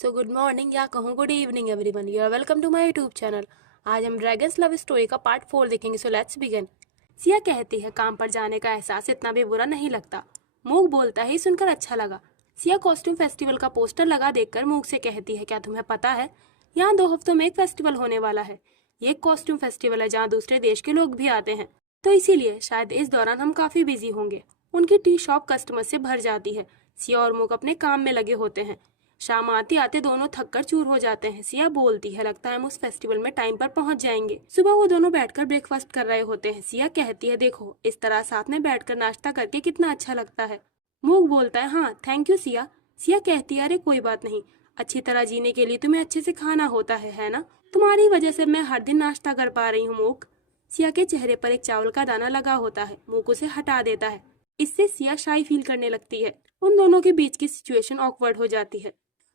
So good morning या कहूँ good evening everyone, you are welcome to my YouTube channel. आज हम dragons love story का part 4 देखेंगे। So let's begin. सिया कहती है काम पर जाने का एहसास इतना भी बुरा नहीं लगता। मूक बोलता है ये सुनकर अच्छा लगा। सिया कॉस्ट्यूम फेस्टिवल का पोस्टर लगा देखकर मूक से कहती है क्या तुम्हें पता है यहाँ 2 हफ्तों में एक फेस्टिवल होने वाला है। ये एक कॉस्ट्यूम फेस्टिवल है जहाँ दूसरे देश के लोग भी आते हैं, तो इसीलिए शायद इस दौरान हम काफी बिजी होंगे। उनकी टी शॉप कस्टमर से भर जाती है। सिया और मूक अपने काम में लगे होते हैं। शाम आते आते दोनों थक कर चूर हो जाते हैं। सिया बोलती है लगता है हम उस फेस्टिवल में टाइम पर पहुंच जाएंगे। सुबह वो दोनों बैठकर ब्रेकफास्ट कर रहे होते हैं। सिया कहती है देखो इस तरह साथ में बैठकर नाश्ता करके कितना अच्छा लगता है। मूक बोलता है हाँ थैंक यू सिया। सिया कहती है अरे कोई बात नहीं, अच्छी तरह जीने के लिए तुम्हें अच्छे से खाना होता है ना। तुम्हारी वजह से मैं हर दिन नाश्ता कर पा रही हूँ मूक। सिया के चेहरे पर एक चावल का दाना लगा होता है। मूक उसे हटा देता है। इससे सिया शाई फील करने लगती है। उन दोनों के बीच की सिचुएशन ऑकवर्ड हो जाती है।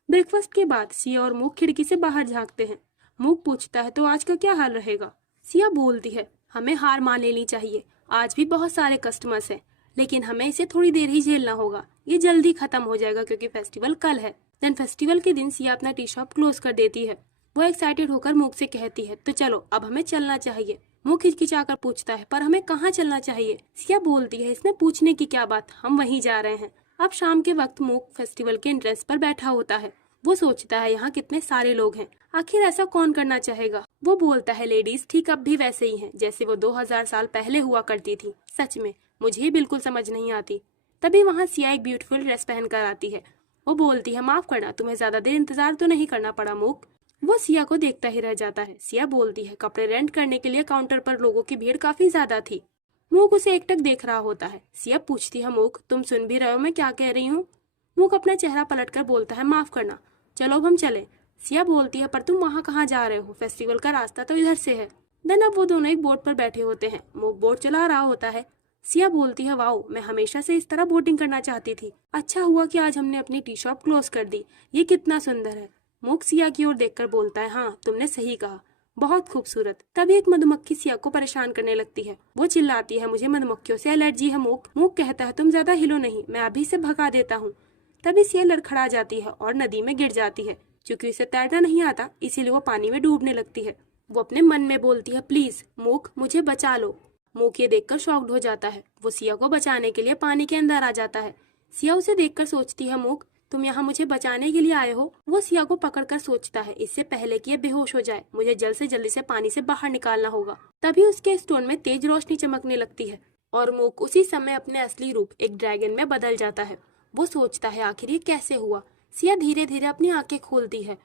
ब्रेकफास्ट के बाद सिया और मूक खिड़की से बाहर झांकते हैं। मूक पूछता है तो आज का क्या हाल रहेगा। सिया बोलती है हमें हार मान लेनी चाहिए। आज भी बहुत सारे कस्टमर्स हैं, लेकिन हमें इसे थोड़ी देर ही झेलना होगा। ये जल्दी खत्म हो जाएगा क्योंकि फेस्टिवल कल है। देन फेस्टिवल के दिन सिया अपना टी शॉप क्लोज कर देती है। वो एक्साइटेड होकर मूक से कहती है तो चलो अब हमें चलना चाहिए। मूक हिचकिचाकर पूछता है पर हमें कहाँ चलना चाहिए। सिया बोलती है इसमें पूछने की क्या बात, हम वहीं जा रहे हैं। अब शाम के वक्त मूक फेस्टिवल के एंट्रेंस पर बैठा होता है। वो सोचता है यहाँ कितने सारे लोग हैं, आखिर ऐसा कौन करना चाहेगा। वो बोलता है लेडीज ठीक अब भी वैसे ही हैं जैसे वो 2000 साल पहले हुआ करती थी। सच में मुझे ही बिल्कुल समझ नहीं आती। तभी वहाँ सिया एक ब्यूटीफुल ड्रेस पहन कर आती है। वो बोलती है माफ करना तुम्हें ज्यादा देर इंतजार तो नहीं करना पड़ा मूक। वो सिया को देखता ही रह जाता है। सिया बोलती है कपड़े रेंट करने के लिए काउंटर पर लोगों की भीड़ काफी ज्यादा थी। मूक उसे एकटक देख रहा होता है। सिया पूछती है मूक तुम सुन भी रहे हो मैं क्या कह रही हूँ। मूक अपना चेहरा पलटकर बोलता है माफ करना, चलो अब हम चले। सिया बोलती है पर तुम वहाँ कहाँ जा रहे हो, फेस्टिवल का रास्ता तो इधर से है। देन अब वो दोनों एक बोट पर बैठे होते हैं। मूक बोट चला रहा होता है। सिया बोलती है वाओ मैं हमेशा से इस तरह बोटिंग करना चाहती थी। अच्छा हुआ कि आज हमने अपनी टी शॉप क्लोज कर दी, ये कितना सुंदर है। मूक सिया की ओर देखकर बोलता है हाँ तुमने सही कहा, बहुत खूबसूरत। तभी एक मधुमक्खी सिया को परेशान करने लगती है। वो चिल्लाती है मुझे मधुमक्खियों से एलर्जी है मूक। मूक कहता है तुम ज्यादा हिलो नहीं, मैं अभी से भगा देता हूँ। तभी सिया लड़खड़ा जाती है और नदी में गिर जाती है। क्योंकि उसे तैरना नहीं आता इसीलिए वो पानी में डूबने लगती है। वो अपने मन में बोलती है प्लीज मूक मुझे बचा लो। मूक ये देखकर शॉक्ड हो जाता है। वो सिया को बचाने के लिए पानी के अंदर आ जाता है। सिया उसे देखकर सोचती है मूक तुम यहाँ मुझे बचाने के लिए आए हो। वो सिया को पकड़कर सोचता है इससे पहले कि ये बेहोश हो जाए मुझे जल्द से जल्दी से पानी से बाहर निकालना होगा। तभी उसके स्टोन में तेज रोशनी चमकने लगती है और मूक उसी समय अपने असली रूप एक ड्रैगन में बदल जाता है। वो सोचता है आखिर ये कैसे हुआ। सिया धीरे धीरे अपनी आंखें खोलती है।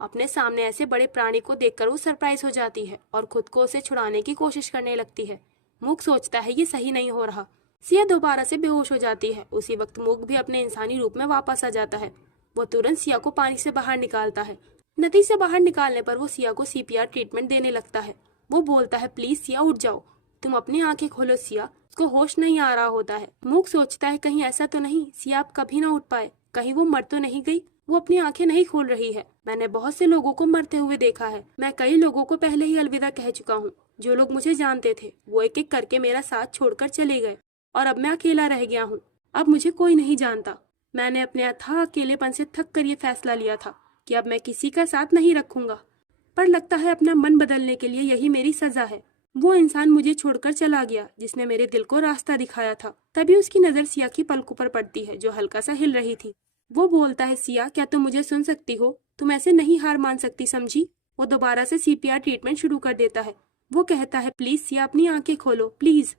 अपने सामने ऐसे बड़े प्राणी को देखकर वो सरप्राइज हो जाती है और खुद को उसे छुड़ाने की कोशिश करने लगती है। मूक सोचता है ये सही नहीं हो रहा। सिया दोबारा से बेहोश हो जाती है। उसी वक्त मूक भी अपने इंसानी रूप में वापस आ जाता है। वो तुरंत सिया को पानी से बाहर निकालता है। नदी से बाहर निकालने पर वो सिया को सीपीआर ट्रीटमेंट देने लगता है। वो बोलता है प्लीज सिया उठ जाओ, तुम अपनी आंखें खोलो। सिया को होश नहीं आ रहा होता है। मूक सोचता है कहीं ऐसा तो नहीं सिया अब कभी ना उठ पाए, कहीं वो मर तो नहीं गई। वो अपनी आंखें नहीं खोल रही है। मैंने बहुत से लोगों को मरते हुए देखा है। मैं कई लोगों को पहले ही अलविदा कह चुका हूँ। जो लोग मुझे जानते थे वो एक एक करके मेरा साथ छोड़कर चले गए और अब मैं अकेला रह गया हूँ। अब मुझे कोई नहीं जानता। मैंने अपने अथाह अकेलेपन से थक कर ये फैसला लिया था कि अब मैं किसी का साथ नहीं रखूंगा, पर लगता है अपना मन बदलने के लिए यही मेरी सजा है। वो इंसान मुझे छोड़कर चला गया जिसने मेरे दिल को रास्ता दिखाया था। तभी उसकी नजर सिया की पलकों पर पड़ती है जो हल्का सा हिल रही थी। वो बोलता है सिया क्या तुम मुझे सुन सकती हो, तुम ऐसे नहीं हार मान सकती समझी। वो दोबारा से सीपीआर ट्रीटमेंट शुरू कर देता है। वो कहता है प्लीज सिया अपनी आंखें खोलो प्लीज।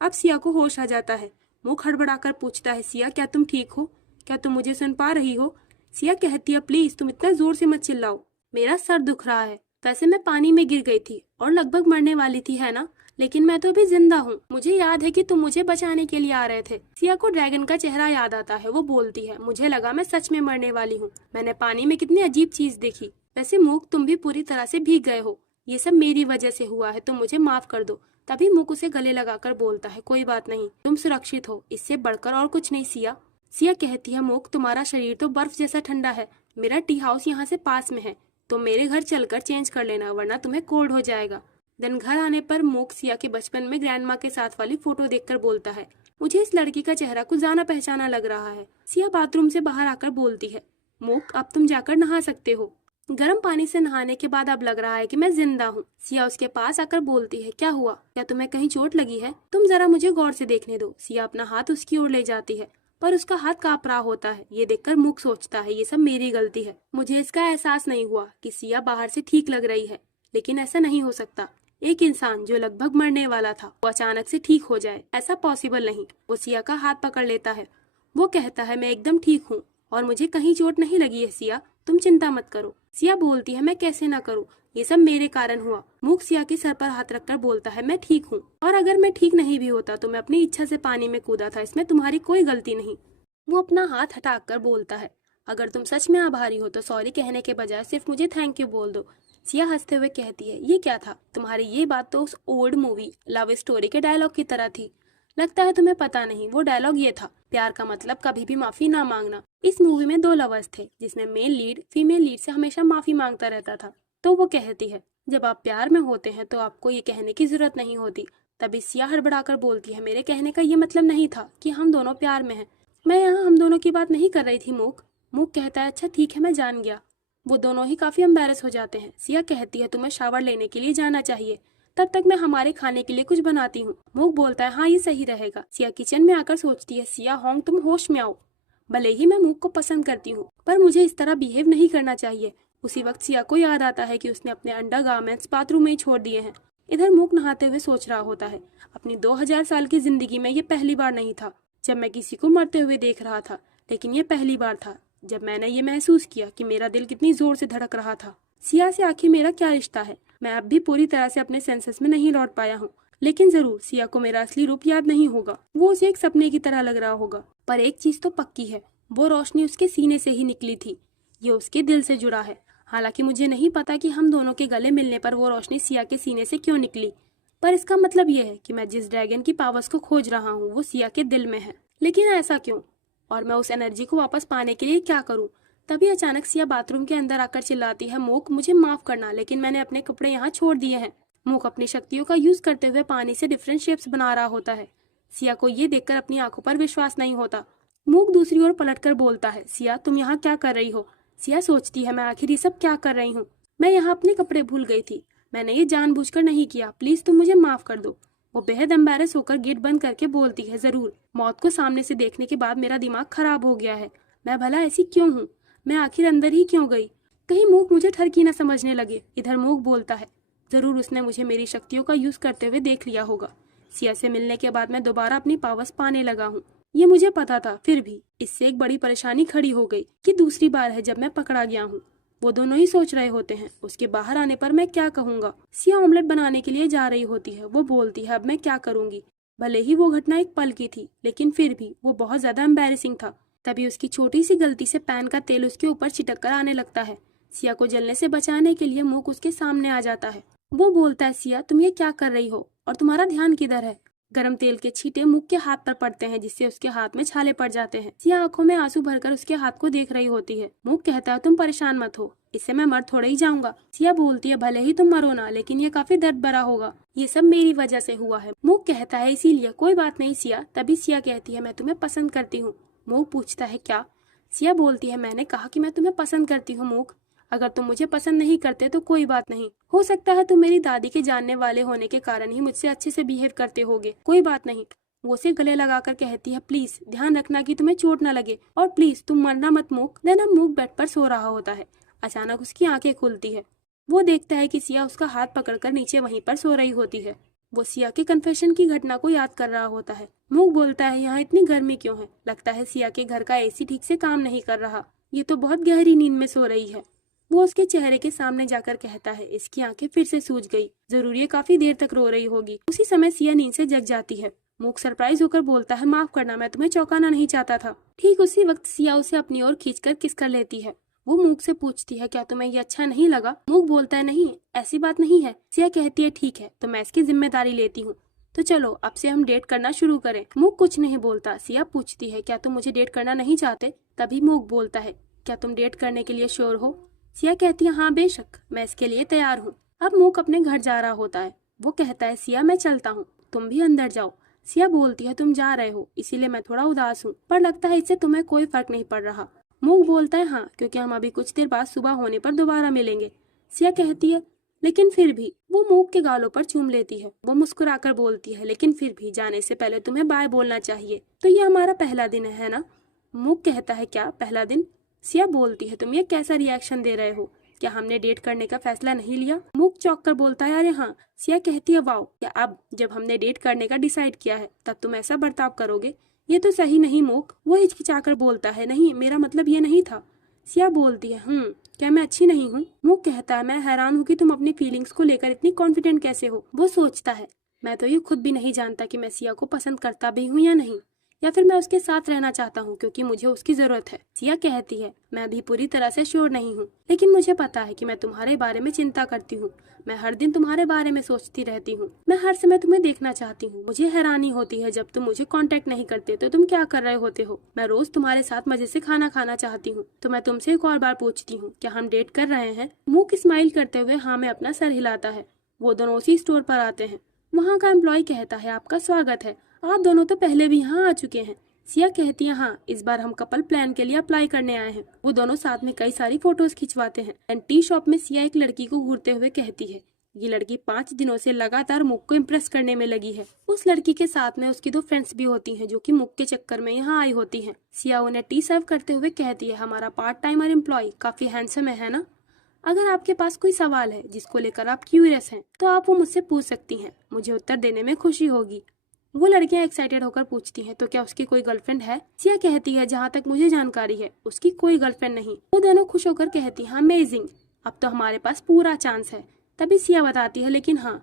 अब सिया को होश आ जाता है। मुंह खड़बड़ाकर पूछता है सिया क्या तुम ठीक हो, क्या तुम मुझे सुन पा रही हो। सिया कहती है प्लीज तुम इतना जोर से मत चिल्लाओ, मेरा सर दुख रहा है। वैसे मैं पानी में गिर गई थी और लगभग मरने वाली थी है ना, लेकिन मैं तो अभी जिंदा हूँ। मुझे याद है कि तुम मुझे बचाने के लिए आ रहे थे। सिया को ड्रैगन का चेहरा याद आता है। वो बोलती है मुझे लगा मैं सच में मरने वाली हूँ। मैंने पानी में कितनी अजीब चीज देखी। वैसे मूक तुम भी पूरी तरह से भीग गए हो, ये सब मेरी वजह से हुआ है, तुम मुझे माफ कर दो। तभी मूक उसे गले लगाकर बोलता है कोई बात नहीं, तुम सुरक्षित हो, इससे बढ़कर और कुछ नहीं सिया। सिया कहती है मूक तुम्हारा शरीर तो बर्फ जैसा ठंडा है, मेरा टी हाउस यहाँ से पास में है, तो मेरे घर चलकर चेंज कर लेना वरना तुम्हें कोल्ड हो जाएगा। दिन घर आने पर मूक सिया के बचपन में ग्रैंड माँ के साथ वाली फोटो देखकर बोलता है मुझे इस लड़की का चेहरा कुछ जाना पहचाना लग रहा है। सिया बाथरूम से बाहर आकर बोलती है मूक, अब तुम जाकर नहा सकते हो। गर्म पानी से नहाने के बाद अब लग रहा है कि मैं जिंदा हूँ। सिया उसके पास आकर बोलती है, क्या हुआ? क्या तुम्हें कहीं चोट लगी है? तुम जरा मुझे गौर से देखने दो। सिया अपना हाथ उसकी ओर ले जाती है, पर उसका हाथ कांप रहा होता है। ये देखकर मूक सोचता है, ये सब मेरी गलती है। मुझे इसका एहसास नहीं हुआ कि सिया बाहर से ठीक लग रही है, लेकिन ऐसा नहीं हो सकता। एक इंसान जो लगभग मरने वाला था वो अचानक से ठीक हो जाए, ऐसा पॉसिबल नहीं। वो सिया का हाथ पकड़ लेता है। वो कहता है, मैं एकदम ठीक हूँ और मुझे कहीं चोट नहीं लगी है सिया, तुम चिंता मत करो। सिया बोलती है, मैं कैसे ना करूँ, ये सब मेरे कारण हुआ। मूक सिया के सर पर हाथ रखकर बोलता है, मैं ठीक हूँ, और अगर मैं ठीक नहीं भी होता तो मैं अपनी इच्छा से पानी में कूदा था, इसमें तुम्हारी कोई गलती नहीं। वो अपना हाथ हटाकर बोलता है, अगर तुम सच में आभारी हो तो सॉरी कहने के बजाय सिर्फ मुझे थैंक यू बोल दो। सिया हंसते हुए कहती है, ये क्या था? तुम्हारी ये बात तो उस ओल्ड मूवी लव स्टोरी के डायलॉग की तरह थी। लगता है तुम्हें पता नहीं, वो डायलॉग ये था, प्यार का मतलब कभी भी माफी ना मांगना। इस मूवी में दो लवर्स थे जिसमें मेल लीड फीमेल लीड से हमेशा माफी मांगता रहता था। तो वो कहती है, जब आप प्यार में होते हैं तो आपको ये कहने की जरूरत नहीं होती। तभी सिया हड़बड़ाकर बोलती है, मेरे कहने का ये मतलब नहीं था कि हम दोनों प्यार में हैं। मैं यहाँ हम दोनों की बात नहीं कर रही थी मूक। मूक कहता है, अच्छा ठीक है, मैं जान गया। वो दोनों ही काफी एम्बेरस हो जाते हैं। सिया कहती है, तुम्हें शावर लेने के लिए जाना चाहिए, तब तक मैं हमारे खाने के लिए कुछ बनाती हूँ। मूक बोलता है, हाँ ये सही रहेगा। सिया किचन में आकर सोचती है, सिया होंग तुम होश में आओ। भले ही मैं मूक को पसंद करती हूँ, पर मुझे इस तरह बिहेव नहीं करना चाहिए। उसी वक्त सिया को याद आता है कि उसने अपने अंडर गारमेंट्स बाथरूम में ही छोड़ दिए हैं। इधर मूक नहाते हुए सोच रहा होता है, अपनी 2000 साल की जिंदगी में ये पहली बार नहीं था जब मैं किसी को मरते हुए देख रहा था, लेकिन ये पहली बार था जब मैंने ये महसूस किया कि मेरा दिल कितनी जोर से धड़क रहा था। सिया से आखिर मेरा क्या रिश्ता है? मैं अब भी पूरी तरह से अपने सेंसेस में नहीं लौट पाया हूँ, लेकिन जरूर सिया को मेरा असली रूप याद नहीं होगा। वो उसे एक सपने की तरह लग रहा होगा, पर एक चीज तो पक्की है, वो रोशनी उसके सीने से ही निकली थी। ये उसके दिल से जुड़ा है। हालांकि मुझे नहीं पता कि हम दोनों के गले मिलने पर वो रोशनी सिया के सीने से क्यों निकली, पर इसका मतलब ये है कि मैं जिस ड्रैगन की पावर्स को खोज रहा हूँ वो सिया के दिल में है। लेकिन ऐसा क्यों? और मैं उस एनर्जी को वापस पाने के लिए क्या करूं? तभी अचानक सिया बाथरूम के अंदर आकर चिल्लाती है, मूक मुझे माफ करना, लेकिन मैंने अपने कपड़े यहाँ छोड़ दिए हैं। मूक अपनी शक्तियों का यूज करते हुए पानी से डिफरेंट शेप्स बना रहा होता है। सिया को ये देखकर अपनी आंखों पर विश्वास नहीं होता। मूक दूसरी ओर पलटकर बोलता है, सिया तुम यहाँ क्या कर रही हो? सिया सोचती है, मैं आखिर ये सब क्या कर रही हूँ? मैं यहाँ अपने कपड़े भूल गई थी, मैंने ये जानबूझकर नहीं किया, प्लीज तुम मुझे माफ कर दो। वो बेहद एम्बेरस होकर गेट बंद करके बोलती है, जरूर, मौत को सामने से देखने के बाद मेरा दिमाग खराब हो गया है। मैं भला ऐसी क्यों हूँ? मैं आखिर अंदर ही क्यों गई? कहीं मूक मुझे ठरकी न समझने लगे। इधर मूक बोलता है, जरूर उसने मुझे मेरी शक्तियों का यूज करते हुए देख लिया होगा। सिया से मिलने के बाद मैं दोबारा अपनी पावर्स पाने लगा हूँ, ये मुझे पता था। फिर भी इससे एक बड़ी परेशानी खड़ी हो गई कि दूसरी बार है जब मैं पकड़ा गया हूँ। वो दोनों ही सोच रहे होते हैं उसके बाहर आने पर मैं क्या कहूंगा। सिया ऑमलेट बनाने के लिए जा रही होती है। वो बोलती है, अब मैं क्या करूंगी? भले ही वो घटना एक पल की थी, लेकिन फिर भी वो बहुत ज्यादा एम्बेरसिंग था। तभी उसकी छोटी सी गलती से पैन का तेल उसके ऊपर छिटक कर आने लगता है। सिया को जलने से बचाने के लिए मूक उसके सामने आ जाता है। वो बोलता है, सिया तुम ये क्या कर रही हो और तुम्हारा ध्यान किधर है? गरम तेल के छींटे मूक के हाथ पर पड़ते हैं, जिससे उसके हाथ में छाले पड़ जाते हैं। सिया आंखों में आंसू भरकर उसके हाथ को देख रही होती है। मूक कहता है, तुम परेशान मत हो, इससे मैं मर थोड़े ही जाऊंगा। सिया बोलती है, भले ही तुम मरो ना, लेकिन ये काफी दर्द भरा होगा, ये सब मेरी वजह से हुआ है। मूक कहता है, इसीलिए कोई बात नहीं सिया। तभी सिया कहती है, मैं तुम्हें पसंद करती हूँ। मूक पूछता है, क्या? सिया बोलती है, मैंने कहा कि मैं तुम्हें पसंद करती हूँ मूक। अगर तुम मुझे पसंद नहीं करते तो कोई बात नहीं, हो सकता है तुम मेरी दादी के जानने वाले होने के कारण ही मुझसे अच्छे से बिहेव करते होगे, कोई बात नहीं। वो उसे गले लगाकर कहती है, प्लीज ध्यान रखना कि तुम्हें चोट न लगे, और प्लीज तुम मरना मत मूक। देन अब मूक बेड पर सो रहा होता है। अचानक उसकी आंखें खुलती है। वो देखता है कि सिया उसका हाथ पकड़कर नीचे वहीं पर सो रही होती है। वो सिया के कन्फेशन की घटना को याद कर रहा होता है। मूक बोलता है, यहाँ इतनी गर्मी क्यों है? लगता है सिया के घर का एसी ठीक से काम नहीं कर रहा, ये तो बहुत गहरी नींद में सो रही है। वो उसके चेहरे के सामने जाकर कहता है, इसकी आंखें फिर से सूज गई, जरूर ये काफी देर तक रो रही होगी। उसी समय सिया नींद से जग जाती है। मूक सरप्राइज होकर बोलता है, माफ करना, मैं तुम्हें चौंकाना नहीं चाहता था। ठीक उसी वक्त सिया उसे अपनी ओर खींचकर किस कर लेती है। वो मूक से पूछती है, क्या तुम्हें ये अच्छा नहीं लगा? मूक बोलता है, नहीं ऐसी बात नहीं है। सिया कहती है, ठीक है तो मैं इसकी जिम्मेदारी लेती हूँ, तो चलो अब से हम डेट करना शुरू करें। मूक कुछ नहीं बोलता। सिया पूछती है, क्या तुम मुझे डेट करना नहीं चाहते? तभी मूक बोलता है, क्या तुम डेट करने के लिए श्योर हो? सिया कहती है, हाँ बेशक, मैं इसके लिए तैयार हूँ। अब मूक अपने घर जा रहा होता है। वो कहता है, सिया मैं चलता हूँ, तुम भी अंदर जाओ। सिया बोलती है, तुम जा रहे हो इसीलिए मैं थोड़ा उदास हूँ, पर लगता है इससे तुम्हें कोई फर्क नहीं पड़ रहा। मूक बोलता है हाँ, क्योंकि हम अभी कुछ देर बाद सुबह होने पर दोबारा मिलेंगे। सिया कहती है लेकिन फिर भी। वो मूक के गालों पर चूम लेती है। वो मुस्कुराकर बोलती है लेकिन फिर भी जाने से पहले तुम्हें बाय बोलना चाहिए। तो ये हमारा पहला दिन है ना? मूक कहता है क्या पहला दिन? सिया बोलती है तुम ये कैसा रिएक्शन दे रहे हो? क्या हमने डेट करने का फैसला नहीं लिया? मूक चौंक कर बोलता है अरे हाँ। सिया कहती है वाओ, क्या अब जब हमने डेट करने का डिसाइड किया है तब तुम ऐसा बर्ताव करोगे? ये तो सही नहीं मूक। वो हिचकिचाकर बोलता है नहीं, मेरा मतलब ये नहीं था। सिया बोलती है क्या मैं अच्छी नहीं हूँ? मूक कहता है मैं हैरान हूँ कि तुम अपनी फीलिंग्स को लेकर इतनी कॉन्फिडेंट कैसे हो। वो सोचता है मैं तो ये खुद भी नहीं जानता कि मैं सिया को पसंद करता भी हूँ या नहीं, या फिर मैं उसके साथ रहना चाहता हूँ क्योंकि मुझे उसकी जरूरत है। सिया कहती है मैं अभी पूरी तरह से श्योर नहीं हूँ, लेकिन मुझे पता है कि मैं तुम्हारे बारे में चिंता करती हूँ। मैं हर दिन तुम्हारे बारे में सोचती रहती हूँ। मैं हर समय तुम्हें देखना चाहती हूँ। मुझे हैरानी होती है जब तुम मुझे कांटेक्ट नहीं करते तो तुम क्या कर रहे होते हो। मैं रोज तुम्हारे साथ मजे से खाना खाना चाहती हूँ। तो मैं तुमसे एक और बार पूछती हूँ क्या हम डेट कर रहे हैं? मूक स्माइल करते हुए हाँ में अपना सर हिलाता है। वो दोनों उसी स्टोर पर आते हैं। वहाँ का एम्प्लॉय कहता है आपका स्वागत है, आप दोनों तो पहले भी यहाँ आ चुके हैं। सिया कहती है हाँ, इस बार हम कपल प्लान के लिए अप्लाई करने आए हैं। वो दोनों साथ में कई सारी फोटोज खिंचवाते हैं। एंड टी शॉप में सिया एक लड़की को घूरते हुए कहती है ये लड़की 5 दिनों से लगातार मुक को इम्प्रेस करने में लगी है। उस लड़की के साथ में उसकी 2 फ्रेंड्स भी होती हैं जो कि मुक के चक्कर में यहाँ आई होती हैं। सिया उन्हें टी सर्व करते हुए कहती है हमारा पार्ट टाइमर एम्प्लॉय काफी हैंडसम है ना? अगर आपके पास कोई सवाल है जिसको लेकर आप क्यूरियस हैं तो आप वो मुझसे पूछ सकती हैं। मुझे उत्तर देने में खुशी होगी। वो लड़कियां एक्साइटेड होकर पूछती हैं तो क्या उसकी कोई गर्लफ्रेंड है? सिया कहती है जहाँ तक मुझे जानकारी है उसकी कोई गर्लफ्रेंड नहीं। वो दोनों खुश होकर कहती हैं अमेजिंग, अब तो हमारे पास पूरा चांस है। तभी सिया बताती है लेकिन हाँ,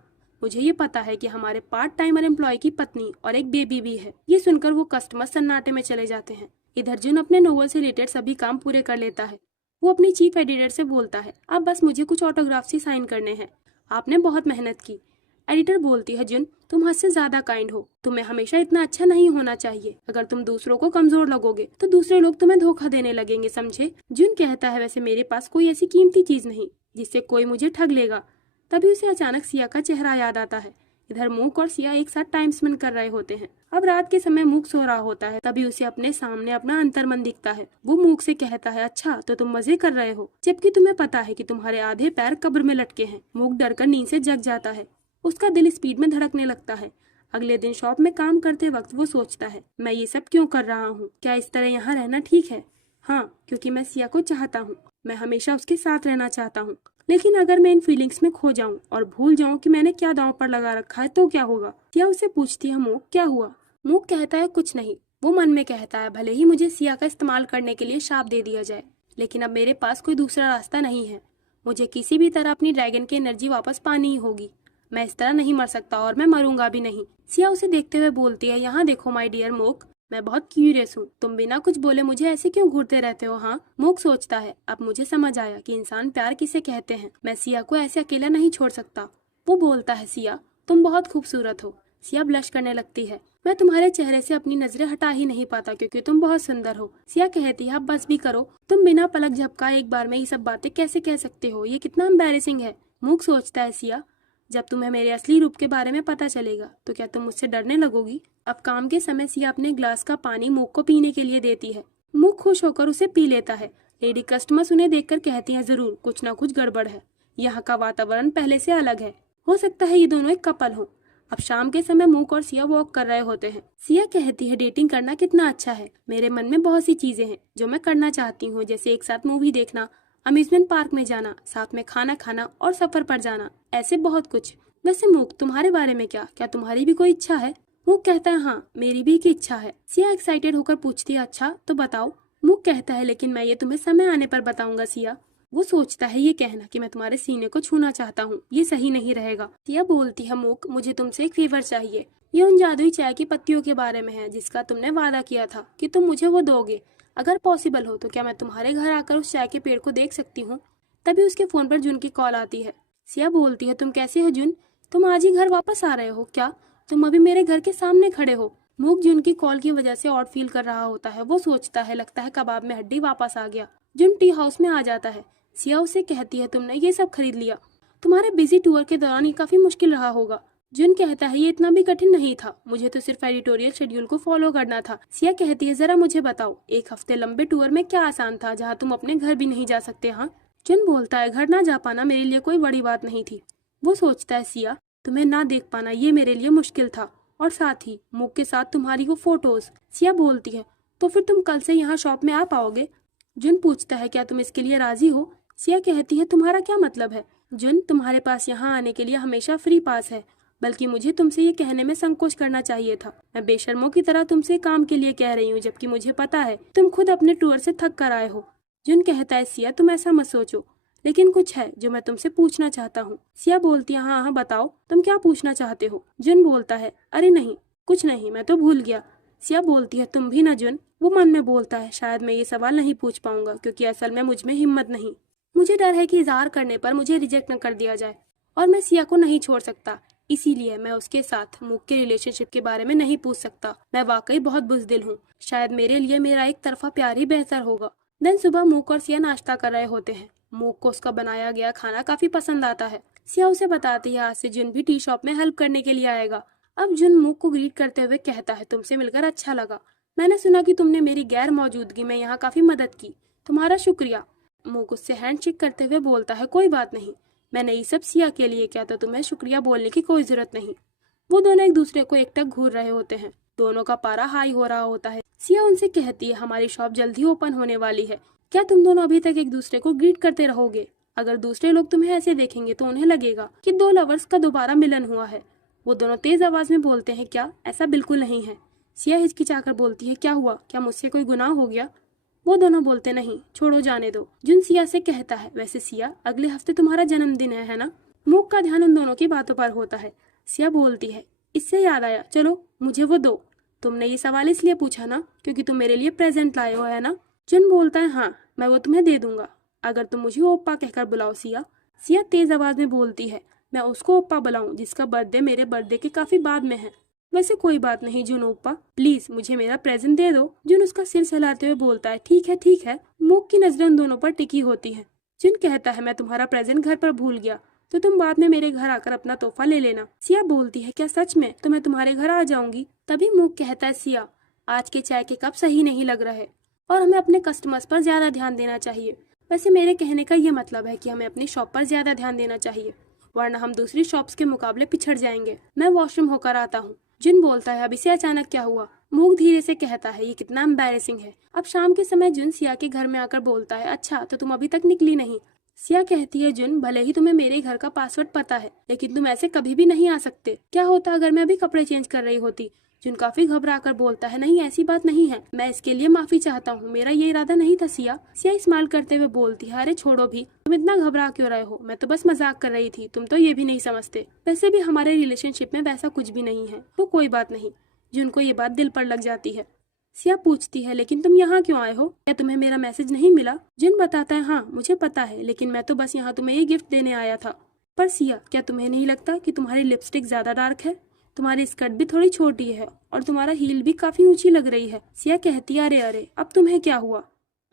मुझे ये पता है कि हमारे पार्ट टाइमर एम्प्लॉय की पत्नी और एक बेबी भी है। ये सुनकर वो कस्टमर सन्नाटे में चले जाते हैं। इधर जुन अपने नोवेल से रिलेटेड सभी काम पूरे कर लेता है। वो अपनी चीफ एडिटर से बोलता है अब बस मुझे कुछ ऑटोग्राफ से साइन करने हैं, आपने बहुत मेहनत की। एडिटर बोलती है जुन तुम हद से ज्यादा काइंड हो, तुम्हें हमेशा इतना अच्छा नहीं होना चाहिए। अगर तुम दूसरों को कमजोर लगोगे तो दूसरे लोग तुम्हें धोखा देने लगेंगे, समझे? जुन कहता है वैसे मेरे पास कोई ऐसी कीमती चीज नहीं जिससे कोई मुझे ठग लेगा। तभी उसे अचानक सिया का चेहरा याद आता है। इधर मूक और सिया एक साथ टाइम स्पेंड कर रहे होते हैं। अब रात के समय मूक सो रहा होता है। तभी उसे अपने सामने अपना अंतर्मन दिखता है। वो मूक से कहता है अच्छा तो तुम मजे कर रहे हो, जबकि तुम्हें पता है कि तुम्हारे आधे पैर कब्र में लटके हैं। मूक डरकर नींद से जग जाता है। उसका दिल स्पीड में धड़कने लगता है। अगले दिन शॉप में काम करते वक्त वो सोचता है मैं ये सब क्यों कर रहा हूँ? क्या इस तरह यहाँ रहना ठीक है? हाँ, क्योंकि मैं सिया को चाहता हूँ। मैं हमेशा उसके साथ रहना चाहता हूँ। लेकिन अगर मैं इन फीलिंग्स में खो जाऊं और भूल जाऊं कि मैंने क्या दांव पर लगा रखा है तो क्या होगा? सिया उसे पूछती है मूक क्या हुआ? मूक कहता है कुछ नहीं। वो मन में कहता है भले ही मुझे सिया का इस्तेमाल करने के लिए शाप दे दिया जाए, लेकिन अब मेरे पास कोई दूसरा रास्ता नहीं है। मुझे किसी भी तरह अपनी ड्रैगन की एनर्जी वापस पानी ही होगी। मैं इस तरह नहीं मर सकता और मैं मरूंगा भी नहीं। सिया उसे देखते हुए बोलती है यहाँ देखो माय डियर मूक, मैं बहुत क्यूरियस हूँ, तुम बिना कुछ बोले मुझे ऐसे क्यों घूरते रहते हो? हाँ। मूक सोचता है अब मुझे समझ आया कि इंसान प्यार किसे कहते हैं। मैं सिया को ऐसे अकेला नहीं छोड़ सकता। वो बोलता है सिया तुम बहुत खूबसूरत हो। सिया ब्लश करने लगती है। मैं तुम्हारे चेहरे से अपनी नजरें हटा ही नहीं पाता क्योंकि तुम बहुत सुंदर हो। सिया कहती है अब बस भी करो, तुम बिना पलक झपकाए एक बार में ये सब बातें कैसे कह सकते हो? ये कितना एम्बैरेसिंग है। मूक सोचता है सिया जब तुम्हें मेरे असली रूप के बारे में पता चलेगा तो क्या तुम मुझसे डरने लगोगी? अब काम के समय सिया अपने ग्लास का पानी मूक को पीने के लिए देती है। मूक खुश होकर उसे पी लेता है। लेडी कस्टमर्स उन्हें देखकर कहती है जरूर कुछ ना कुछ गड़बड़ है, यहाँ का वातावरण पहले से अलग है, हो सकता है ये दोनों एक कपल हो। अब शाम के समय मूक और सिया वॉक कर रहे होते हैं। सिया कहती है डेटिंग करना कितना अच्छा है, मेरे मन में बहुत सी चीजें हैं जो मैं करना चाहती हूँ, जैसे एक साथ मूवी देखना, अम्यूजमेंट पार्क में जाना, साथ में खाना खाना और सफर पर जाना, ऐसे बहुत कुछ। वैसे मूक तुम्हारे बारे में क्या तुम्हारी भी कोई इच्छा है? मूक कहता है हाँ मेरी भी एक इच्छा है। सिया एक्साइटेड होकर पूछती है अच्छा तो बताओ। मूक कहता है लेकिन मैं ये तुम्हें समय आने पर बताऊंगा सिया। वो सोचता है ये कहना कि मैं तुम्हारे सीने को छूना चाहता हूँ ये सही नहीं रहेगा। सिया बोलती है मूक मुझे तुमसे एक फेवर चाहिए। ये उन जादुई चाय की पत्तियों के बारे में है जिसका तुमने वादा किया था कि तुम मुझे वो दोगे। अगर पॉसिबल हो तो क्या मैं तुम्हारे घर आकर उस चाय के पेड़ को देख सकती हूँ? तभी उसके फोन पर जुन की कॉल आती है। सिया बोलती है तुम कैसे हो जुन, तुम आज ही घर वापस आ रहे हो क्या? तुम अभी मेरे घर के सामने खड़े हो। मूक जुन की कॉल की वजह से ऑड फील कर रहा होता है। वो सोचता है लगता है कबाब में हड्डी वापस आ गया। जुन टी हाउस में आ जाता है। सिया उसे कहती है तुमने ये सब खरीद लिया, तुम्हारे बिजी टूर के दौरान ये काफी मुश्किल रहा होगा। जुन कहता है ये इतना भी कठिन नहीं था, मुझे तो सिर्फ एडिटोरियल शेड्यूल को फॉलो करना था। सिया कहती है जरा मुझे बताओ, एक हफ्ते लंबे टूर में क्या आसान था जहाँ तुम अपने घर भी नहीं जा सकते। हाँ, जुन बोलता है घर ना जा पाना मेरे लिए कोई बड़ी बात नहीं थी। वो सोचता है सिया तुम्हें ना देख पाना ये मेरे लिए मुश्किल था, और साथ ही मूक के साथ तुम्हारी वो फोटोज। सिया बोलती है तो फिर तुम कल से यहाँ शॉप में आ पाओगे। जुन पूछता है क्या तुम इसके लिए राजी हो। सिया कहती है तुम्हारा क्या मतलब है। जुन तुम्हारे पास यहाँ आने के लिए हमेशा फ्री पास है, बल्कि मुझे तुमसे ये कहने में संकोच करना चाहिए था। मैं बेशर्मों की तरह तुमसे काम के लिए कह रही हूँ, जबकि मुझे पता है तुम खुद अपने टूर से थक कर आए हो। जुन कहता है सिया तुम ऐसा मत सोचो, लेकिन कुछ है जो मैं तुमसे पूछना चाहता हूँ। सिया बोलती है हाँ हाँ बताओ तुम क्या पूछना चाहते हो। जुन बोलता है अरे नहीं कुछ नहीं, मैं तो भूल गया। सिया बोलती है तुम भी ना जुन। वो मन में बोलता है शायद मैं ये सवाल नहीं पूछ पाऊंगा, क्योंकि असल में मुझ में हिम्मत नहीं। मुझे डर है कि इजहार करने पर मुझे रिजेक्ट न कर दिया जाए, और मैं सिया को नहीं छोड़ सकता, इसीलिए मैं उसके साथ मूक के रिलेशनशिप के बारे में नहीं पूछ सकता। मैं वाकई बहुत बुज़दिल हूँ, शायद मेरे लिए मेरा एक तरफा प्यार ही बेहतर होगा। दिन सुबह मूक और सिया नाश्ता कर रहे होते हैं। मूक को उसका बनाया गया खाना काफी पसंद आता है। सिया उसे बताती है आज से जुन भी टी शॉप में हेल्प करने के लिए आएगा। अब जुन मूक को ग्रीट करते हुए कहता है तुमसे मिलकर अच्छा लगा, मैंने सुना कि तुमने मेरी गैर मौजूदगी में यहाँ काफी मदद की, तुम्हारा शुक्रिया। मूक उससे हैंडशेक करते हुए बोलता है कोई बात नहीं, मैंने ये सब सिया के लिए किया तो तुम्हें शुक्रिया बोलने की कोई जरूरत नहीं। वो दोनों एक दूसरे को एकटक घूर रहे होते हैं। दोनों का पारा हाई हो रहा होता है। सिया उनसे कहती है हमारी शॉप जल्द ही ओपन होने वाली है, क्या तुम दोनों अभी तक एक दूसरे को ग्रीट करते रहोगे। अगर दूसरे लोग तुम्हें ऐसे देखेंगे तो उन्हें लगेगा कि दो लवर्स का दोबारा मिलन हुआ है। वो दोनों तेज आवाज में बोलते हैं क्या ऐसा बिल्कुल नहीं है। सिया हिचकिचाकर बोलती है क्या हुआ, क्या मुझसे कोई गुनाह हो गया। वो दोनों बोलते नहीं, छोड़ो जाने दो। जुन सिया से कहता है वैसे सिया अगले हफ्ते तुम्हारा जन्मदिन है ना। मूक का ध्यान उन दोनों की बातों पर होता है। सिया बोलती है इससे याद आया, चलो मुझे वो दो। तुमने ये सवाल इसलिए पूछा ना क्योंकि तुम मेरे लिए प्रेजेंट लाए हो है ना। जुन बोलता है हाँ मैं वो तुम्हें दे दूंगा, अगर तुम मुझे ओप्पा कहकर बुलाओ। सिया सिया तेज आवाज में बोलती है मैं उसको ओप्पा बुलाऊं जिसका बर्थडे मेरे बर्थडे के काफी बाद में है। वैसे कोई बात नहीं जुन ओप्पा, प्लीज मुझे मेरा प्रेजेंट दे दो। जुन उसका सिर सहलाते हुए बोलता है ठीक है ठीक है। मूक की नजरें उन दोनों पर टिकी होती है। जुन कहता है मैं तुम्हारा प्रेजेंट घर पर भूल गया, तो तुम बाद में मेरे घर आकर अपना तोहफा ले लेना। सिया बोलती है क्या सच में, तो मैं तुम्हारे घर आ जाऊंगी। तभी मूक कहता है सिया आज के चाय के कप सही नहीं लग रहे और हमें अपने कस्टमर्स पर ज्यादा ध्यान देना चाहिए। वैसे मेरे कहने का ये मतलब है कि हमें अपनी शॉप पर ज्यादा ध्यान देना चाहिए, वरना हम दूसरी शॉप्स के मुकाबले पिछड़ जाएंगे। मैं वॉशरूम होकर आता हूँ। जिन बोलता है अभी से अचानक क्या हुआ। मूक धीरे से कहता है ये कितना एम्बैरेसिंग है। अब शाम के समय जुन सिया के घर में आकर बोलता है अच्छा तो तुम अभी तक निकली नहीं। सिया कहती है जुन भले ही तुम्हें मेरे घर का पासवर्ड पता है, लेकिन तुम ऐसे कभी भी नहीं आ सकते। क्या होता अगर मैं अभी कपड़े चेंज कर रही होती। जुन काफी घबरा कर बोलता है नहीं ऐसी बात नहीं है, मैं इसके लिए माफी चाहता हूँ, मेरा ये इरादा नहीं था। सिया स्माइल करते हुए बोलती है अरे छोड़ो भी, तुम इतना घबरा क्यों रहे हो, मैं तो बस मजाक कर रही थी, तुम तो ये भी नहीं समझते। वैसे भी हमारे रिलेशनशिप में वैसा कुछ भी नहीं है, तो कोई बात नहीं। जुन को ये बात दिल पर लग जाती है। सिया पूछती है लेकिन तुम यहाँ क्यों आए हो, क्या तुम्हें मेरा मैसेज नहीं मिला। जुन बताता है हाँ मुझे पता है, लेकिन मैं तो बस यहाँ तुम्हें ये गिफ्ट देने आया था। पर सिया क्या तुम्हें नहीं लगता कि तुम्हारी लिपस्टिक ज्यादा डार्क है, तुम्हारी स्कर्ट भी थोड़ी छोटी है और तुम्हारा हील भी काफी ऊंची लग रही है। सिया कहती है अरे अरे अब तुम्हें क्या हुआ।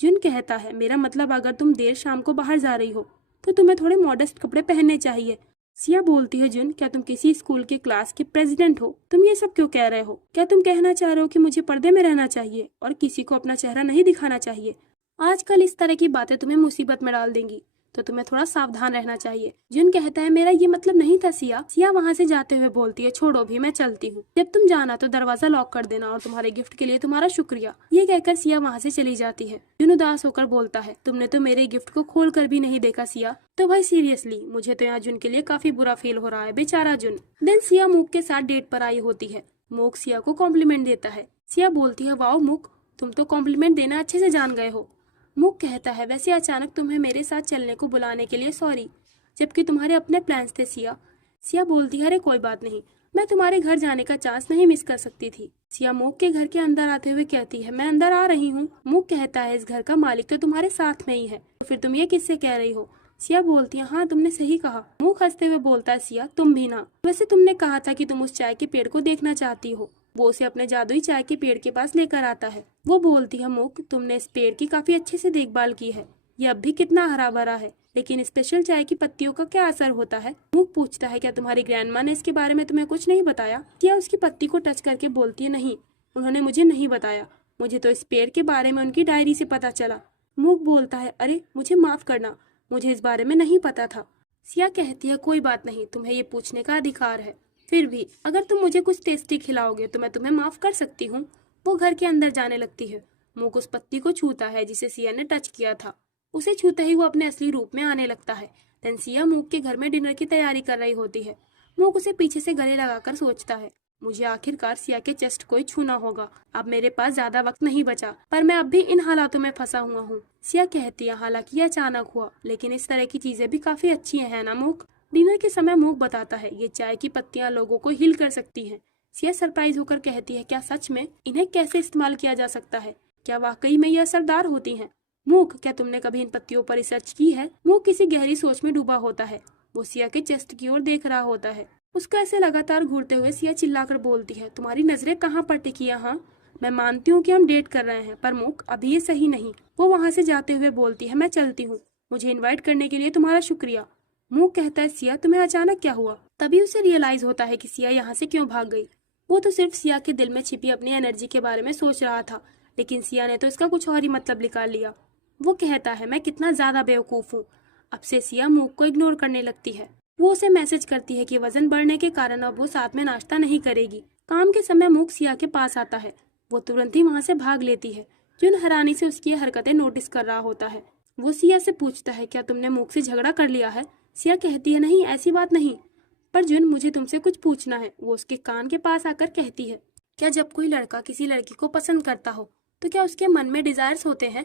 जुन कहता है मेरा मतलब अगर तुम देर शाम को बाहर जा रही हो तो तुम्हें थोड़े मॉडेस्ट कपड़े पहनने चाहिए। सिया बोलती है जुन क्या तुम किसी स्कूल के क्लास के प्रेसिडेंट हो, तुम ये सब क्यों कह रहे हो। क्या तुम कहना चाह रहे हो कि मुझे पर्दे में रहना चाहिए और किसी को अपना चेहरा नहीं दिखाना चाहिए। आजकल इस तरह की बातें तुम्हें मुसीबत में डाल देंगी, तो तुम्हें थोड़ा सावधान रहना चाहिए। जुन कहता है मेरा ये मतलब नहीं था सिया। सिया वहाँ से जाते हुए बोलती है छोड़ो भी, मैं चलती हूँ, जब तुम जाना तो दरवाजा लॉक कर देना और तुम्हारे गिफ्ट के लिए तुम्हारा शुक्रिया। ये कहकर सिया वहाँ से चली जाती है। जुन उदास होकर बोलता है तुमने तो मेरे गिफ्ट को खोल कर भी नहीं देखा सिया। तो भाई सीरियसली मुझे तो यहाँ जुन के लिए काफी बुरा फील हो रहा है, बेचारा जुन। दिन सिया मूक के साथ डेट पर आई होती है। मूक सिया को कॉम्प्लीमेंट देता है। सिया बोलती है वाओ मूक, तुम तो कॉम्प्लीमेंट देना अच्छे से जान गए हो। मूक कहता है वैसे अचानक तुम्हें मेरे साथ चलने को बुलाने के लिए सॉरी, जबकि तुम्हारे अपने प्लान्स थे। सिया सिया बोलती है अरे कोई बात नहीं, मैं तुम्हारे घर जाने का चांस नहीं मिस कर सकती थी। सिया मूक के घर के अंदर आते हुए कहती है मैं अंदर आ रही हूँ। मूक कहता है इस घर का मालिक तो तुम्हारे साथ में ही है, तो फिर तुम ये किससे कह रही हो। सिया बोलती है हाँ तुमने सही कहा। मूक हंसते हुए बोलता है सिया तुम भी ना, वैसे तुमने कहा था कि तुम उस चाय के पेड़ को देखना चाहती हो। वो उसे अपने जादुई चाय के पेड़ के पास लेकर आता है। वो बोलती है मूक तुमने इस पेड़ की काफी अच्छे से देखभाल की है, ये अब भी कितना हरा भरा है, लेकिन स्पेशल चाय की पत्तियों का क्या असर होता है? मूक पूछता है, क्या तुम्हारी ग्रैंडमा ने इसके बारे में तुम्हें कुछ नहीं बताया? सिया उसकी पत्ती को टच करके बोलती है, नहीं, उन्होंने मुझे नहीं बताया। मुझे तो इस पेड़ के बारे में उनकी डायरी से पता चला। मूक बोलता है, अरे मुझे माफ करना, मुझे इस बारे में नहीं पता था। सिया कहती है, कोई बात नहीं, तुम्हें ये पूछने का अधिकार है। फिर भी अगर तुम मुझे कुछ टेस्टी खिलाओगे तो मैं तुम्हें माफ कर सकती हूँ। वो घर के अंदर जाने लगती है। मूक उस पत्ती को छूता है जिसे सिया ने टच किया था। उसे छूते ही वो अपने असली रूप में आने लगता है। देन सिया मूक के घर में डिनर की तैयारी कर रही होती है। मूक उसे पीछे से गले लगाकर सोचता है, मुझे आखिरकार सिया के चेस्ट को ही छूना होगा। अब मेरे पास ज्यादा वक्त नहीं बचा, पर मैं अब भी इन हालातों में फंसा हुआ हूँ। सिया कहती है, हालांकि यह अचानक हुआ, लेकिन इस तरह की चीजें भी काफी अच्छी है ना मूक? डिनर के समय मूक बताता है, ये चाय की पत्तियां लोगों को हील कर सकती हैं। सिया सरप्राइज होकर कहती है, क्या सच में? इन्हें कैसे इस्तेमाल किया जा सकता है? क्या वाकई में ये असरदार होती हैं? मूक, क्या तुमने कभी इन पत्तियों पर रिसर्च की है? मूक किसी गहरी सोच में डूबा होता है। वो सिया के चेस्ट की ओर देख रहा होता है। उसका ऐसे लगातार घूरते हुए सिया चिल्लाकर बोलती है, तुम्हारी नजरें कहाँ पर टिकी है? हाँ, मैं मानती हूँ कि हम डेट कर रहे हैं, पर मूक अभी ये सही नहीं। वो वहाँ से जाते हुए बोलती है, मैं चलती हूँ, मुझे इन्वाइट करने के लिए तुम्हारा शुक्रिया। मूक कहता है, सिया तुम्हें अचानक क्या हुआ? तभी उसे रियलाइज होता है कि सिया यहाँ से क्यों भाग गई। वो तो सिर्फ सिया के दिल में छिपी अपनी एनर्जी के बारे में सोच रहा था, लेकिन सिया ने तो इसका कुछ और ही मतलब निकाल लिया। वो कहता है, मैं कितना ज्यादा बेवकूफ हूँ। अब से सिया मूक को इग्नोर करने लगती है। वो उसे मैसेज करती है कि वजन बढ़ने के कारण अब वो साथ में नाश्ता नहीं करेगी। काम के समय मूक सिया के पास आता है। वो तुरंत ही वहाँ से भाग लेती है। जुन हैरानी से उसकी हरकतें नोटिस कर रहा होता है। वो सिया से पूछता है, क्या तुमने मूक से झगड़ा कर लिया है? सिया कहती है, नहीं, ऐसी बात नहीं, पर जुन मुझे तुमसे कुछ पूछना है। वो उसके कान के पास आकर कहती है, क्या जब कोई लड़का किसी लड़की को पसंद करता हो तो क्या उसके मन में डिजायर्स होते हैं?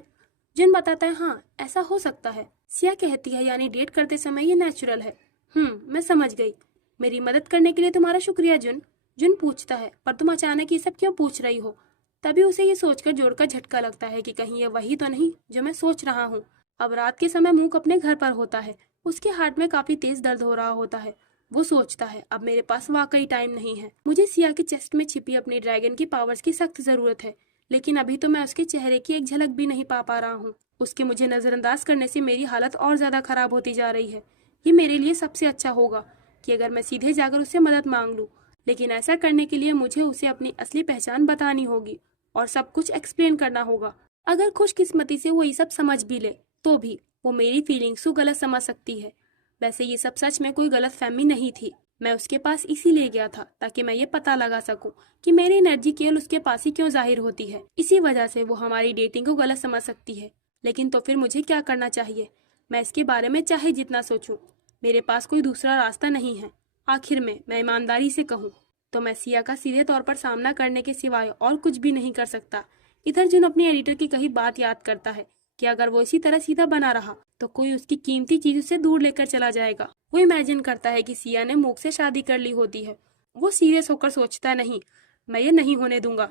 जुन बताता है, हाँ, ऐसा हो सकता है। सिया कहती है, यानी डेट करते समय ये नेचुरल है। मैं समझ गई। मेरी मदद करने के लिए तुम्हारा शुक्रिया जुन। जुन पूछता है, पर तुम अचानक ये सब क्यों पूछ रही हो? तभी उसे ये सोचकर जोर का झटका लगता है कि कहीं ये वही तो नहीं जो मैं सोच रहा हूँ। अब रात के समय मूक अपने घर पर होता है। उसके हार्ट में काफी तेज दर्द हो रहा होता है। वो सोचता है, अब मेरे पास वाकई टाइम नहीं है। मुझे सिया के चेस्ट में छिपी अपनी ड्रैगन की पावर्स की सख्त जरूरत है, लेकिन अभी तो मैं उसके चेहरे की एक झलक भी नहीं पा रहा हूँ। उसके मुझे नजरअंदाज करने से मेरी हालत और ज्यादा खराब होती जा रही है। ये मेरे लिए सबसे अच्छा होगा कि अगर मैं सीधे जाकर उससे मदद मांग लूं, लेकिन ऐसा करने के लिए मुझे उसे अपनी असली पहचान बतानी होगी और सब कुछ एक्सप्लेन करना होगा। अगर खुशकिस्मती से वो ये सब समझ भी ले तो भी वो मेरी फीलिंग्स को गलत समझ सकती है। वैसे ये सब सच में कोई गलत फहमी नहीं थी। मैं उसके पास इसीलिए गया था ताकि मैं ये पता लगा सकूं कि मेरी एनर्जी केवल उसके पास ही क्यों जाहिर होती है। इसी वजह से वो हमारी डेटिंग को गलत समझ सकती है। लेकिन तो फिर मुझे क्या करना चाहिए? मैं इसके बारे में चाहे जितना सोचूं, मेरे पास कोई दूसरा रास्ता नहीं है। आखिर में मैं ईमानदारी से कहूँ तो मैं सिया का सीधे तौर पर सामना करने के सिवाय और कुछ भी नहीं कर सकता। इधर जुन अपनी एडिटर की कही बात याद करता है कि अगर वो इसी तरह सीधा बना रहा तो कोई उसकी कीमती चीज उससे दूर लेकर चला जाएगा। वो इमेजिन करता है कि सिया ने मूक से शादी कर ली होती है। वो सीरियस होकर सोचता है, नहीं, मैं ये नहीं होने दूंगा।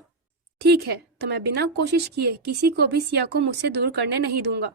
ठीक है, तो मैं बिना कोशिश किए किसी को भी सिया को मुझसे दूर करने नहीं दूंगा।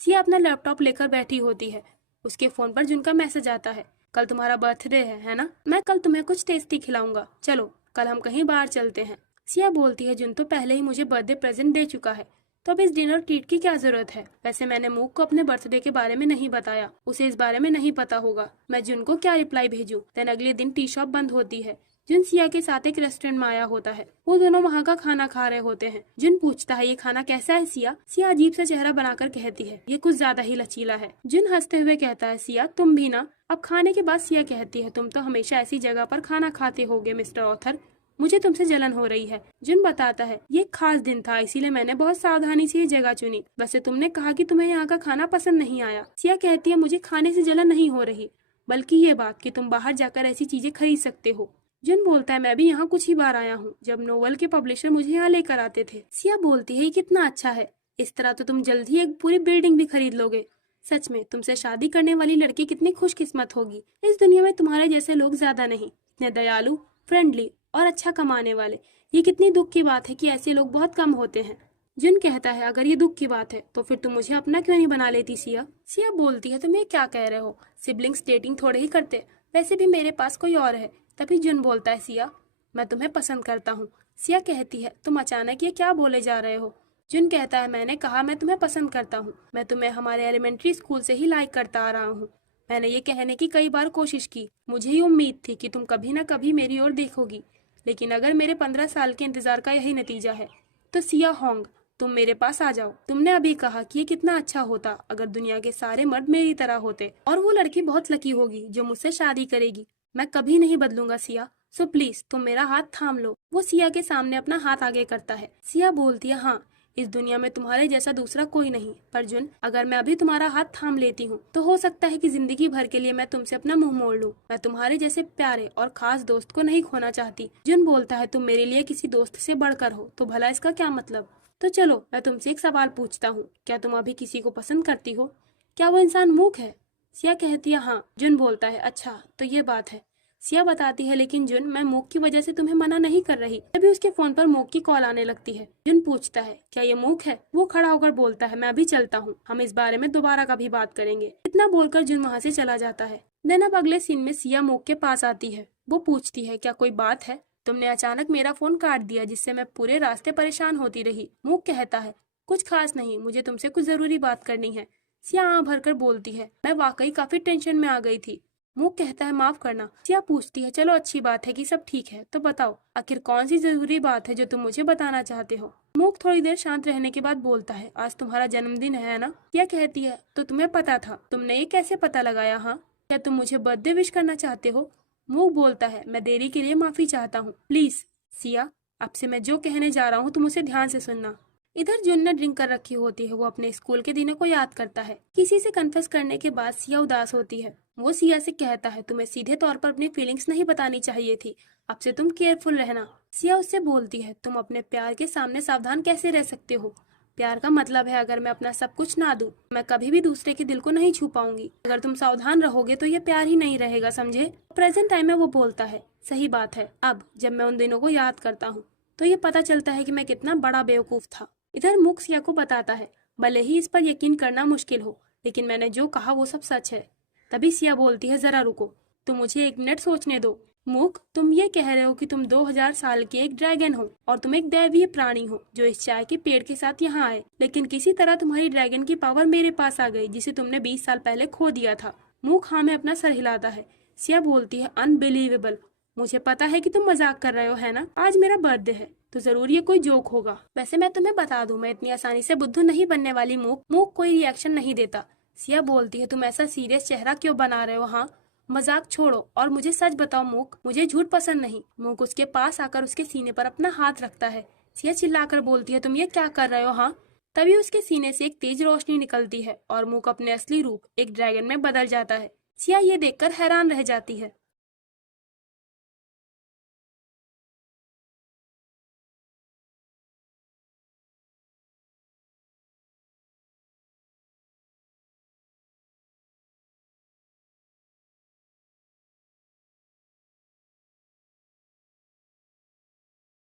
सिया अपना लैपटॉप लेकर बैठी होती है। उसके फोन पर जुन का मैसेज आता है, कल तुम्हारा बर्थडे है ना? मैं कल तुम्हें कुछ टेस्टी खिलाऊंगा, चलो कल हम कहीं बाहर चलते हैं। सिया बोलती है, जुन तो पहले ही मुझे बर्थडे प्रेजेंट दे चुका है, तो अब इस डिनर ट्रीट की क्या जरूरत है? वैसे मैंने मूक को अपने बर्थडे के बारे में नहीं बताया, उसे इस बारे में नहीं पता होगा। मैं जुन को क्या रिप्लाई भेजूं? देन अगले दिन टी शॉप बंद होती है। जुन सिया के साथ एक रेस्टोरेंट में आया होता है। वो दोनों वहाँ का खाना खा रहे होते हैं। जुन पूछता है, ये खाना कैसा है सिया? सिया अजीब सा चेहरा बनाकर कहती है, ये कुछ ज्यादा ही लचीला है। जुन हंसते हुए कहता है, सिया तुम भी ना। अब खाने के बाद सिया कहती है, तुम तो हमेशा ऐसी जगह पर खाना खाते होगे मिस्टर ऑथर, मुझे तुमसे जलन हो रही है। जुन बताता है, ये एक खास दिन था इसीलिए मैंने बहुत सावधानी से ये जगह चुनी। वैसे तुमने कहा कि तुम्हें यहाँ का खाना पसंद नहीं आया। सिया कहती है, मुझे खाने से जलन नहीं हो रही, बल्कि ये बात कि तुम बाहर जाकर ऐसी चीजें खरीद सकते हो। जुन बोलता है, मैं भी यहाँ कुछ ही बार आया हूँ, जब नोवेल के पब्लिशर मुझे यहाँ लेकर आते थे। सिया बोलती है, ये कितना अच्छा है, इस तरह तो तुम जल्द ही एक पूरी बिल्डिंग भी खरीद लोगे। सच में तुमसे शादी करने वाली लड़की कितनी खुशकिस्मत होगी। इस दुनिया में तुम्हारे जैसे लोग ज्यादा नहीं, इतने दयालु, फ्रेंडली और अच्छा कमाने वाले। ये कितनी दुख की बात है कि ऐसे लोग बहुत कम होते हैं। जुन कहता है, अगर ये दुख की बात है तो फिर तुम मुझे अपना क्यों नहीं बना लेती सिया? सिया बोलती है, तुम ये क्या कह रहे हो? सिबलिंग्स डेटिंग थोड़े ही करते, वैसे भी मेरे पास कोई और है। तभी जुन बोलता है, सिया मैं तुम्हें पसंद करता हूँ। सिया कहती है, तुम अचानक ये क्या बोले जा रहे हो? जुन कहता है, मैंने कहा मैं तुम्हें पसंद करता हूँ। मैं तुम्हें हमारे एलिमेंट्री स्कूल से ही लाइक करता आ रहा हूँ। मैंने ये कहने की कई बार कोशिश की। मुझे ही उम्मीद थी कि तुम कभी ना कभी मेरी ओर देखोगी, लेकिन अगर मेरे 15 साल के इंतजार का यही नतीजा है तो सिया होंग, तुम मेरे पास आ जाओ। तुमने अभी कहा कि ये कितना अच्छा होता अगर दुनिया के सारे मर्द मेरी तरह होते, और वो लड़की बहुत लकी होगी जो मुझसे शादी करेगी। मैं कभी नहीं बदलूंगा सिया, सो प्लीज तुम मेरा हाथ थाम लो। वो सिया के सामने अपना हाथ आगे करता है। सिया बोलती है, हाँ, इस दुनिया में तुम्हारे जैसा दूसरा कोई नहीं। पर जुन, अगर मैं अभी तुम्हारा हाथ थाम लेती हूँ तो हो सकता है कि जिंदगी भर के लिए मैं तुमसे अपना मुंह मोड़ लूं। मैं तुम्हारे जैसे प्यारे और खास दोस्त को नहीं खोना चाहती। जुन बोलता है, तुम मेरे लिए किसी दोस्त से बढ़कर हो तो भला इसका क्या मतलब? तो चलो मैं तुमसे एक सवाल पूछता हूँ, क्या तुम अभी किसी को पसंद करती हो? क्या वो इंसान मूक है? सिया कहती है, हाँ। जुन बोलता है, अच्छा तो ये बात है। सिया बताती है, लेकिन जुन, मैं मूक की वजह से तुम्हें मना नहीं कर रही। तभी उसके फोन पर मूक की कॉल आने लगती है। जुन पूछता है, क्या ये मूक है? वो खड़ा होकर बोलता है, मैं अभी चलता हूँ, हम इस बारे में दोबारा कभी बात करेंगे। इतना बोलकर जुन वहाँ से चला जाता है। देन अब अगले सीन में सिया मूक के पास आती है। वो पूछती है, क्या कोई बात है? तुमने अचानक मेरा फोन काट दिया जिससे मैं पूरे रास्ते परेशान होती रही। मूक कहता है, कुछ खास नहीं, मुझे तुमसे कुछ जरूरी बात करनी है। सिया आंख भरकर बोलती है, मैं वाकई काफी टेंशन में आ गई थी। मूक कहता है, माफ करना। सिया पूछती है, चलो अच्छी बात है कि सब ठीक है, तो बताओ आखिर कौन सी जरूरी बात है जो तुम मुझे बताना चाहते हो? मूक थोड़ी देर शांत रहने के बाद बोलता है, आज तुम्हारा जन्मदिन है ना? सिया कहती है, तो तुम्हें पता था? तुमने ये कैसे पता लगाया? हाँ, क्या तुम मुझे बर्थडे विश करना चाहते हो? मूक बोलता है, मैं देरी के लिए माफी चाहता हूँ। प्लीज सिया, अब से मैं जो कहने जा रहा हूँ तुम उसे ध्यान से सुनना। इधर जुन ने ड्रिंक कर रखी होती है। वो अपने स्कूल के दिनों को याद करता है। किसी से कन्फेस करने के बाद सिया उदास होती है। वो सिया से कहता है, तुम्हें सीधे तौर पर अपनी फीलिंग्स नहीं बतानी चाहिए थी। अब से तुम केयरफुल रहना। सिया उससे बोलती है, तुम अपने प्यार के सामने सावधान कैसे रह सकते हो? प्यार का मतलब है अगर मैं अपना सब कुछ ना दूं, मैं कभी भी दूसरे के दिल को नहीं छू पाऊंगी। अगर तुम सावधान रहोगे तो ये प्यार ही नहीं रहेगा, समझे? प्रेजेंट टाइम में वो बोलता है, सही बात है। अब जब मैं उन दिनों को याद करता हूँ तो ये पता चलता है कि मैं कितना बड़ा बेवकूफ था। इधर मुक सिया को बताता है, भले ही इस पर यकीन करना मुश्किल हो, लेकिन मैंने जो कहा वो सब सच है। तभी सिया बोलती है, जरा रुको, तुम मुझे एक मिनट सोचने दो। मूक, तुम ये कह रहे हो कि तुम 2000 साल के एक ड्रैगन हो और तुम एक दैवीय प्राणी हो जो इस चाय के पेड़ के साथ यहाँ आए, लेकिन किसी तरह तुम्हारी ड्रैगन की पावर मेरे पास आ गई जिसे तुमने 20 साल पहले खो दिया था। मूक हाँ में अपना सर हिलाता है। सिया बोलती है, अनबिलीवेबल। मुझे पता है कि तुम मजाक कर रहे हो, है ना? आज मेरा बर्थडे है तो जरूर ये कोई जोक होगा। वैसे मैं तुम्हें बता दूं, मैं इतनी आसानी से बुद्धू नहीं बनने वाली। मूक कोई रिएक्शन नहीं देता। सिया बोलती है, तुम ऐसा सीरियस चेहरा क्यों बना रहे हो? हाँ, मजाक छोड़ो और मुझे सच बताओ मूक, मुझे झूठ पसंद नहीं। मूक उसके पास आकर उसके सीने पर अपना हाथ रखता है। सिया चिल्लाकर बोलती है, तुम ये क्या कर रहे हो? हाँ। तभी उसके सीने से एक तेज रोशनी निकलती है और मूक अपने असली रूप एक ड्रैगन में बदल जाता है। सिया ये देखकर हैरान रह जाती है।